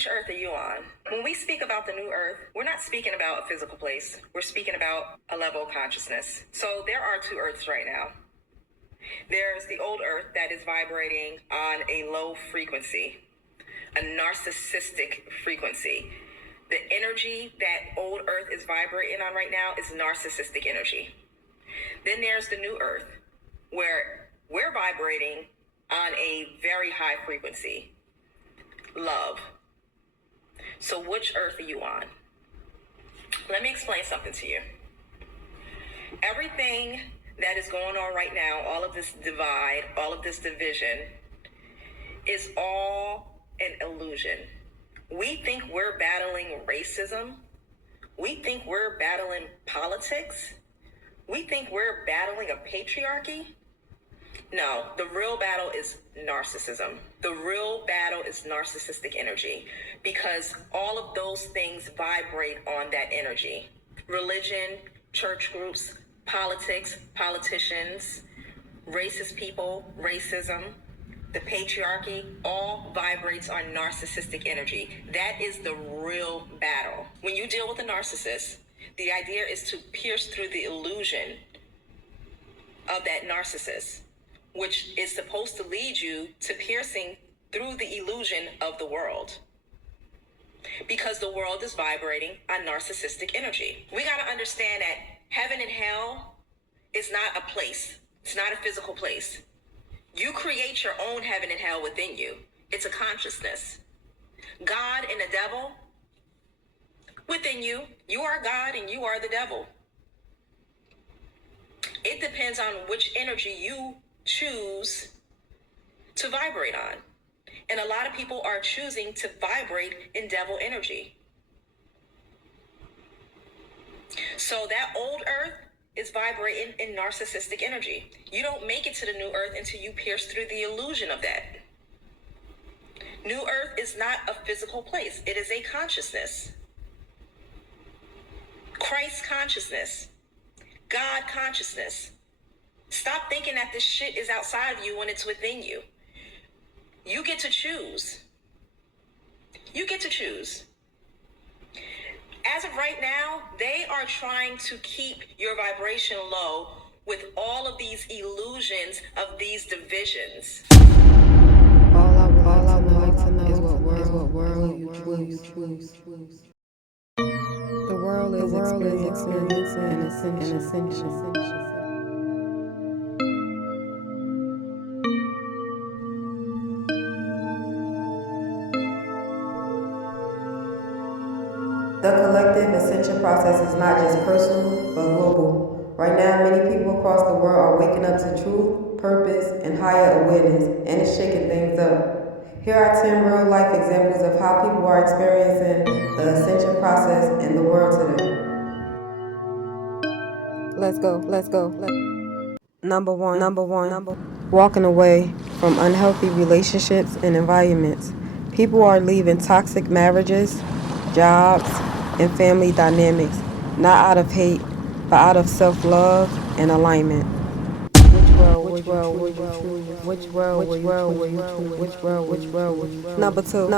which earth are you on? When we speak about the new earth, we're not speaking about a physical place. We're speaking about a level of consciousness. So there are two earths right now. There's the old earth that is vibrating on a low frequency, a narcissistic frequency. The energy that old earth is vibrating on right now is narcissistic energy. Then there's the new earth, where we're vibrating on a very high frequency, love. So which earth are you on? Let me explain something to you. Everything that is going on right now, all of this divide, all of this division, is all an illusion. We think we're battling racism. We think we're battling politics. We think we're battling a patriarchy. No, the real battle is narcissism. The real battle is narcissistic energy, because all of those things vibrate on that energy. Religion, church groups, politics, politicians, racist people, racism, the patriarchy, all vibrates on narcissistic energy. That is the real battle. When you deal with a narcissist, the idea is to pierce through the illusion of that narcissist, which is supposed to lead you to piercing through the illusion of the world. Because the world is vibrating on narcissistic energy. We got to understand that heaven and hell is not a place. It's not a physical place. You create your own heaven and hell within you. It's a consciousness. God and the devil within you. You are God and you are the devil. It depends on which energy you choose to vibrate on. And a lot of people are choosing to vibrate in devil energy. So that old earth is vibrating in narcissistic energy. You don't make it to the new earth until you pierce through the illusion of that. New earth is not a physical place. It is a consciousness. Christ consciousness. God consciousness. Stop thinking that this shit is outside of you when it's within you. You get to choose. You get to choose. As of right now, they are trying to keep your vibration low with all of these illusions of these divisions. All I would like to know is what world you choose. The world is experiencing an ascension. The collective ascension process is not just personal, but global. Right now, many people across the world are waking up to truth, purpose, and higher awareness, and it's shaking things up. Here are 10 real-life examples of how people are experiencing the ascension process in the world today. Let's go. Number one. Walking away from unhealthy relationships and environments. People are leaving toxic marriages, jobs, and family dynamics, not out of hate, but out of self-love and alignment. Which world will you choose? Number two.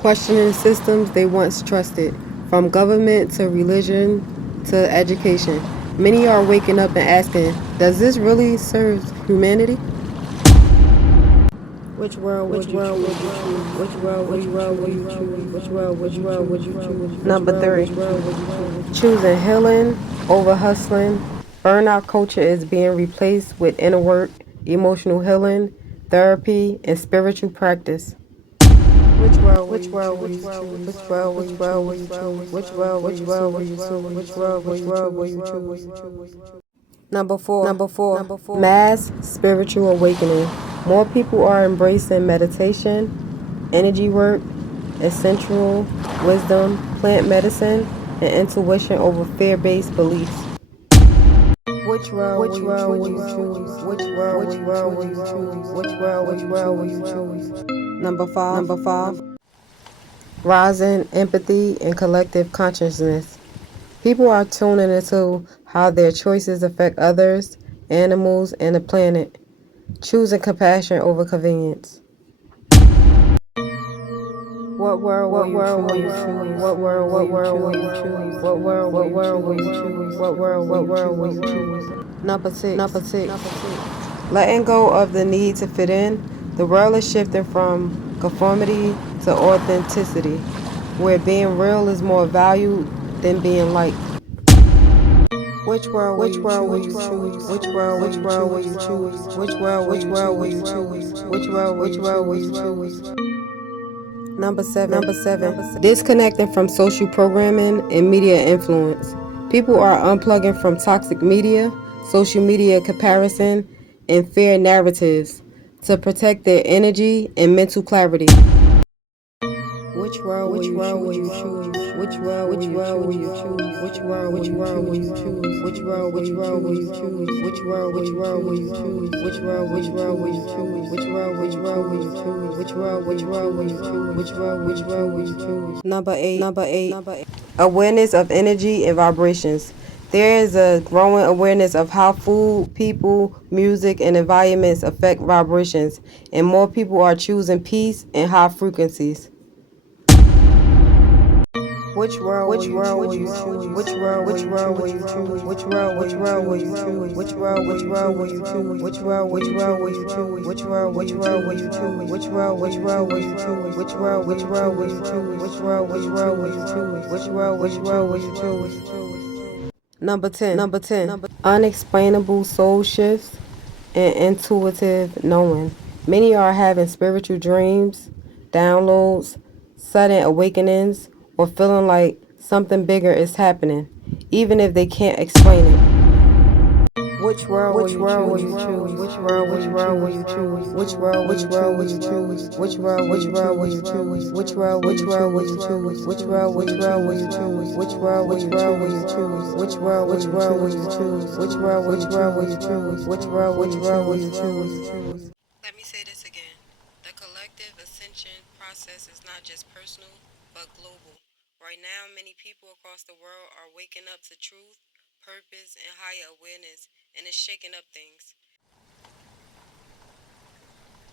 Questioning systems they once trusted, from government to religion to education. Many are waking up and asking, does this really serve humanity? Which world would you choose? Number three. Choosing healing over hustling. Burnout culture is being replaced with inner work, emotional healing, therapy, and spiritual practice. Which world will you choose? Number four. Mass spiritual awakening. More people are embracing meditation, energy work, essential wisdom, plant medicine, and intuition over fear-based beliefs. Which world will you choose? Number five. Rising empathy and collective consciousness. People are tuning into how their choices affect others, animals, and the planet, choosing compassion over convenience. What world will you choose? What world will you choose? What world will you choose? What world will you choose? Number six. Letting go of the need to fit in. The world is shifting from conformity to authenticity, where being real is more valued than being liked. Which world will you choose? Which world will you choose? Which world will you choose? Which world will you choose? Number seven. Disconnecting from social programming and media influence. People are unplugging from toxic media, social media comparison, and fair narratives to protect their energy and mental clarity. Which world will you choose? Which world will you choose? Which world will you choose? Which world will you choose? Which world will you choose? Which world will you choose? Which world will you choose? Which world will you choose? Which world will you choose? Number eight. Awareness of energy and vibrations. There is a growing awareness of how food, people, music, and environments affect vibrations, and more people are choosing peace and high frequencies. Which world will you choose? Which world will you choose? Which world will you choose? Which world will you choose? Which world will you choose? Which world will you choose? Which world will you choose? Which world will you choose? Which world will you choose? Which world will you choose? Number 10. Unexplainable soul shifts and intuitive knowing. Many are having spiritual dreams, downloads, sudden awakenings, or feeling like something bigger is happening, even if they can't explain it. Which world will you choose? Which world will you choose? Which world will you choose? Which world will you choose? Which world will you choose? Which world will you choose? Which world will you choose? Which world will you choose? Which world will you choose? Which world will you choose? Let me say this again. The collective ascension process is not just personal, but global. Right now, many people across the world are waking up to truth, purpose, and higher awareness, and it's shaking up things.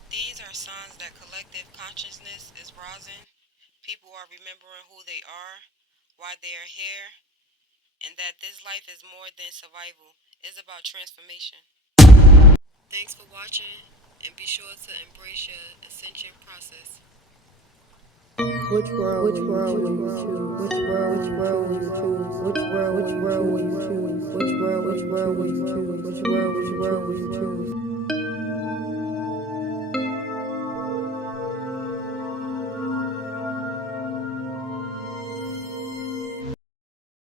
These are signs that collective consciousness is rising. People are remembering who they are, why they are here, and that this life is more than survival. It's about transformation. Thanks for watching, and be sure to embrace your ascension process. Which world will you choose? Which world will you choose? Which world will you choose? Which world will you choose? Which world will you choose?